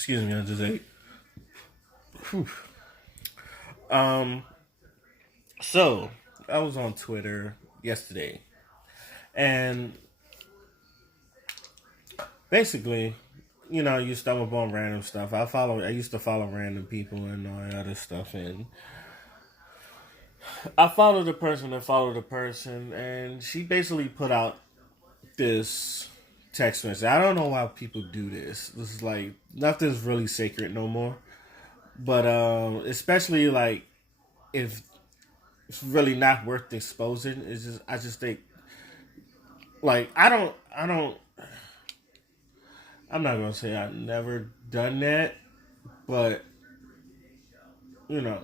Excuse me, I just ate. Whew. Um, so I was on Twitter yesterday, and basically, you stumble upon random stuff. I used to follow random people and all that other stuff, and I followed the person that followed the person, and she basically put out this text message. I don't know why people do this. This is like nothing's really sacred no more. But especially like if it's really not worth exposing. It's just I just think like I'm not gonna say I've never done that, but you know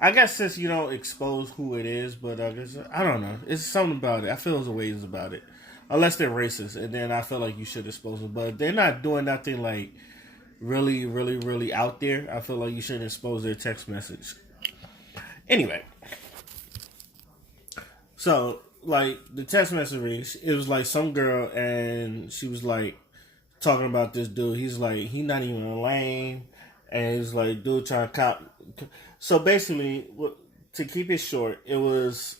I guess since you don't expose who it is, but I guess I don't know. It's something about it. I feel there's ways about it, unless they're racist, and then I feel like you should expose them. But if they're not doing nothing like really, really, really out there, I feel like you shouldn't expose their text message. Anyway, so like the text message, it was like some girl, and she was like talking about this dude. He's like he not even a lame, and he's like dude trying to cop. So basically, to keep it short, it was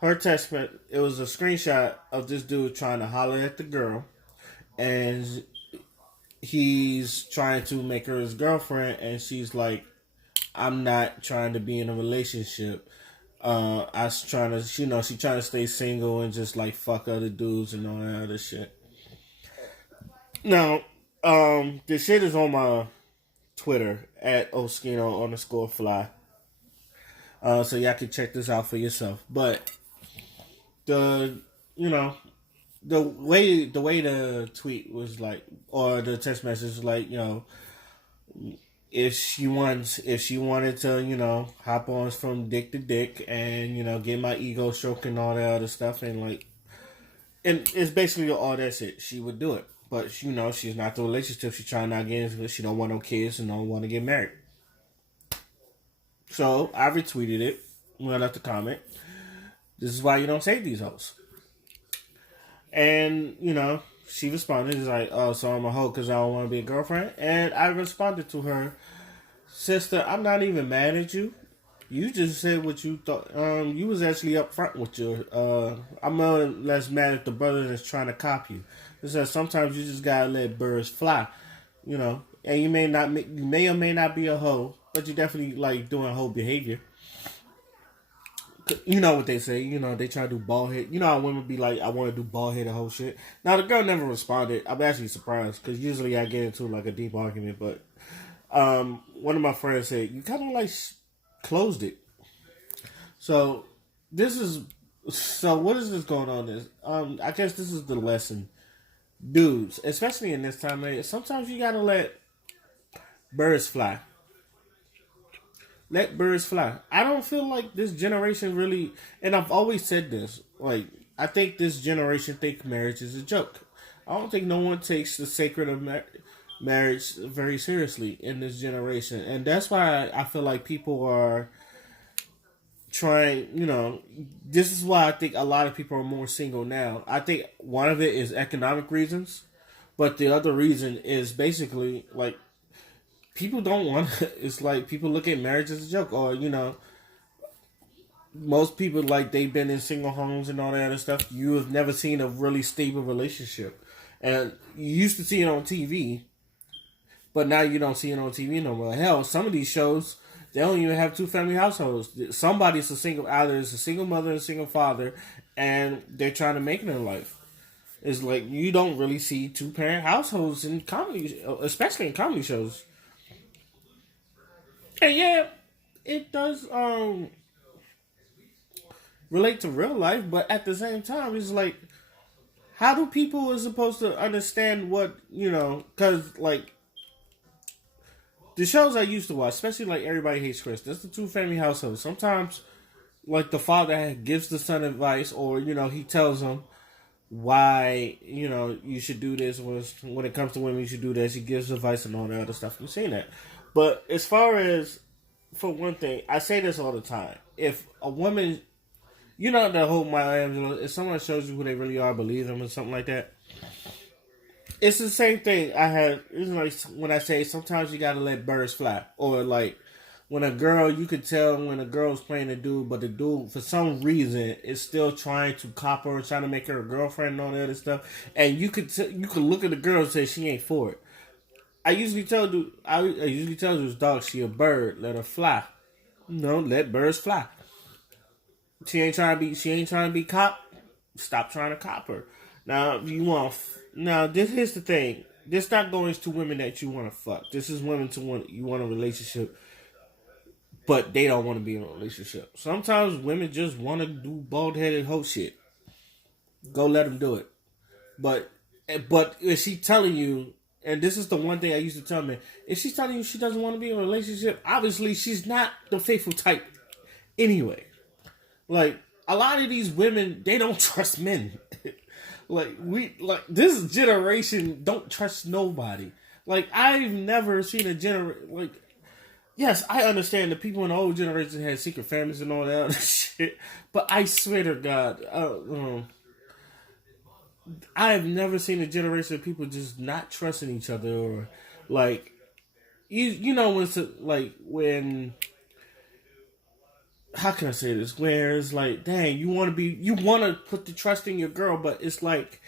her text. It was a screenshot of this dude trying to holler at the girl, and he's trying to make her his girlfriend, and she's like, "I'm not trying to be in a relationship. I was trying to, she trying to stay single and just like fuck other dudes and all that other shit." Now, the shit is on my Twitter at Oskino_fly. So y'all can check this out for yourself. But the you know the way the tweet was like, or the text message was like, if she wanted to, hop on from dick to dick and get my ego stroked and all that other stuff, and like, and it's basically all that shit, she would do it. But she's not the relationship. She's trying not to get into it. She don't want no kids and don't want to get married. So I retweeted it when I left a comment. This is why you don't save these hoes. And she responded, "Is like, oh, so I'm a hoe because I don't want to be a girlfriend." And I responded to her, "Sister, I'm not even mad at you. You just said what you thought. You was actually upfront with your. I'm less mad at the brother that's trying to copy you. It says sometimes you just gotta let birds fly, And you may or may not be a hoe, but you definitely like doing hoe behavior. You know what they say. They try to do bald head. You know how women be like, I want to do bald head and whole shit. Now the girl never responded. I'm actually surprised because usually I get into like a deep argument, but one of my friends said you kind of like closed it. So this is what is this going on? This I guess this is the lesson, dudes, especially in this time. Sometimes you gotta let birds fly. Let birds fly. I don't feel like this generation really, and I've always said this. Like I think this generation think marriage is a joke. I don't think no one takes the sacred of marriage very seriously in this generation, and that's why I feel like people are trying, this is why I think a lot of people are more single now. I think one of it is economic reasons, but the other reason is basically like people don't want it's like people look at marriage as a joke, or most people like they've been in single homes and all that other stuff. You have never seen a really stable relationship, and you used to see it on TV, but now you don't see it on TV no more. Hell, some of these shows they don't even have two family households. Somebody's a single, either it's a single mother and a single father, and they're trying to make it in life. It's like you don't really see two parent households in comedy, especially in comedy shows. And yeah, it does relate to real life, but at the same time, it's like, how do people are supposed to understand what Because like the shows I used to watch, especially like Everybody Hates Chris, that's the two family household. Sometimes, like the father gives the son advice, or he tells him why you should do this. When it comes to women, you should do this. He gives advice and all that other stuff. We've seen that, but as far as for one thing, I say this all the time: if a woman, the whole Maya Angelou, if someone shows you who they really are, believe them or something like that. It's the same thing I had. It's like when I say sometimes you gotta let birds fly, or like when a girl, you could tell when a girl's playing a dude, but the dude for some reason is still trying to cop her, trying to make her a girlfriend and all that other stuff. And you could look at the girl and say she ain't for it. I usually tell dudes, dog, she a bird, let her fly. No, let birds fly. She ain't trying to be cop. Stop trying to cop her. Now you want now this here's the thing. This not going to women that you want to fuck. This is women to want you want a relationship, but they don't want to be in a relationship. Sometimes women just want to do bald headed hoe shit. Go let them do it. But if she telling you, and this is the one thing I used to tell men, if she's telling you she doesn't want to be in a relationship, obviously she's not the faithful type anyway. Like a lot of these women, they don't trust men. like this generation don't trust nobody. Like I've never seen a generation like. Yes, I understand the people in the old generation had secret families and all that other shit, but I swear to God, I have never seen a generation of people just not trusting each other or like you know when it's like when how can I say this? Where it's like, dang, you want to put the trust in your girl, but it's like,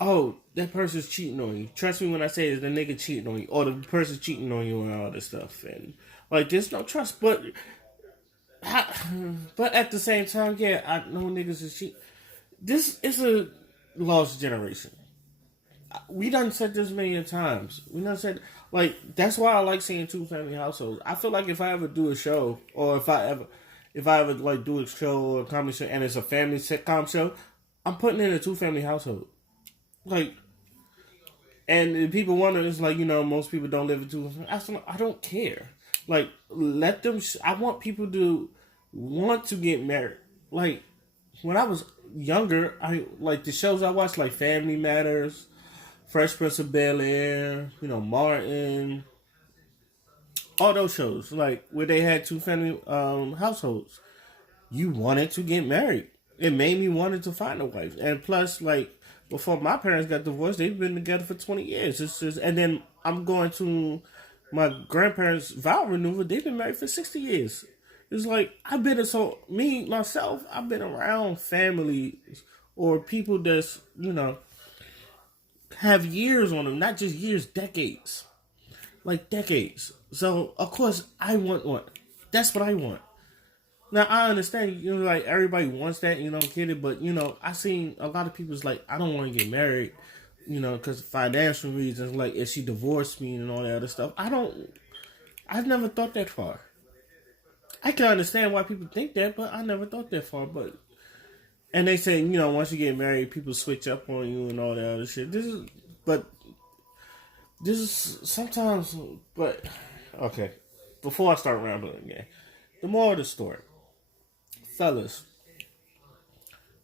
oh, that person's cheating on you. Trust me when I say this, the nigga cheating on you, or the person cheating on you, and all this stuff, and like, there's no trust. But at the same time, yeah, I know niggas is cheating. This is a lost generation. We done said this many times. We done said like that's why I like seeing two family households. I feel like if I ever do a show, or if I ever like do a show or a comedy show, and it's a family sitcom show, I'm putting in a two family household. Like, and people wonder, it's like most people don't live in two. I don't care. Like, let them. I want people to want to get married. Like when I was younger, I like the shows I watched, like Family Matters, Fresh Prince of Bel Air, Martin, all those shows, like where they had two family households. You wanted to get married. It made me wanted to find a wife, and plus, like before my parents got divorced, they've been together for 20 years. It's just, and then I'm going to my grandparents' vow renewal. They've been married for 60 years. It's like I've been me myself. I've been around families or people that's have years on them, not just years, decades, like decades. So of course I want one. That's what I want. Now I understand, like everybody wants that, get it, but I seen a lot of people's like, I don't want to get married, because financial reasons, like if she divorced me and all that other stuff. I've never thought that far. I can understand why people think that, but I never thought that far. And they say, once you get married, people switch up on you and all that other shit. But this is sometimes, but okay. Before I start rambling again, the moral of the story, fellas,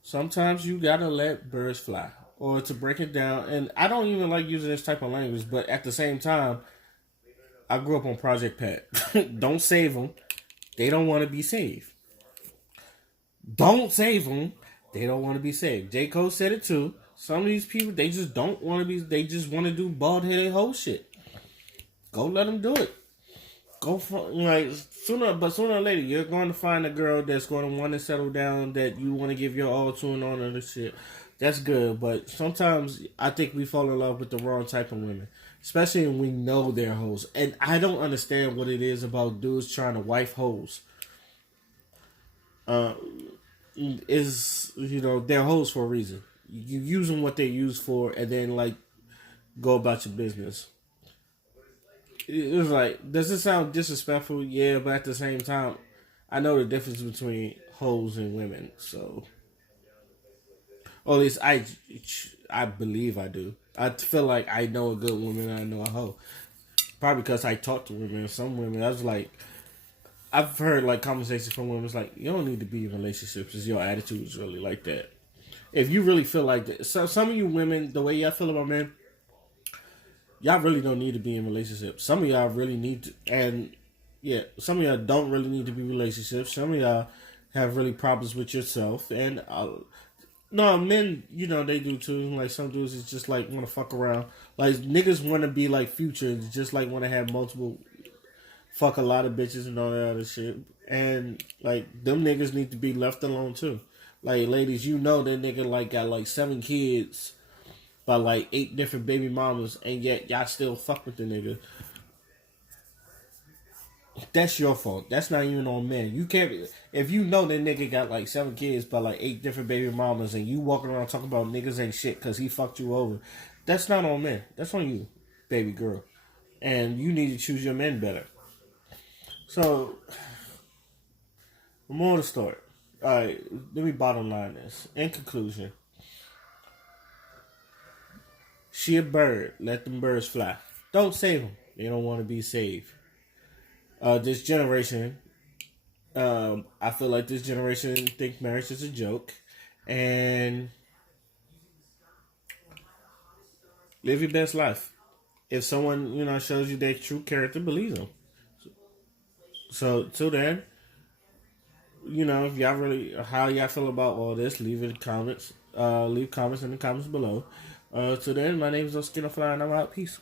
sometimes you gotta let birds fly. Or to break it down, and I don't even like using this type of language, but at the same time, I grew up on Project Pat. Don't save them. They don't want to be saved. Don't save them. They don't want to be saved. J. Cole said it too. Some of these people, they just don't want to be, they just want to do bald headed whole shit. Go let them do it. Go for, like, sooner or later, you're going to find a girl that's going to want to settle down, that you want to give your all to and all of this shit. That's good, but sometimes I think we fall in love with the wrong type of women, especially when we know they're hoes. And I don't understand what it is about dudes trying to wife hoes. They're hoes for a reason. You use them what they're used for, and then like go about your business. It was like, does it sound disrespectful? Yeah, but at the same time, I know the difference between hoes and women, so. Or at least I believe I do. I feel like I know a good woman and I know a hoe. Probably because I talk to women. Some women, I was like, I've heard like conversations from women. It's like, you don't need to be in relationships. It's your attitude is really like that. If you really feel like that, so some of you women, the way y'all feel about men, y'all really don't need to be in relationships. Some of y'all really need to, and yeah, some of y'all don't really need to be in relationships. Some of y'all have really problems with yourself, and No, men, they do too. Like some dudes is just like want to fuck around. Like niggas want to be like Future, just like want to have multiple, fuck a lot of bitches and all that other shit. And like them niggas need to be left alone too. Like ladies, that nigga like got like 7 kids by like 8 different baby mamas, and yet y'all still fuck with the nigga. That's your fault. That's not even on men. You can't. If that nigga got like 7 kids by like 8 different baby mamas, and you walking around talking about niggas ain't shit because he fucked you over, that's not on men. That's on you, baby girl. And you need to choose your men better. So, the more to start. All right, let me bottom line this. In conclusion, she a bird. Let them birds fly. Don't save them. They don't want to be saved. This generation, I feel like this generation think marriage is a joke, and live your best life. If someone shows you their true character, believe them. So till then, if y'all really how y'all feel about all this, leave it in the comments. Leave comments in the comments below. Till then, my name is Oskino Fly, and I'm out. Peace.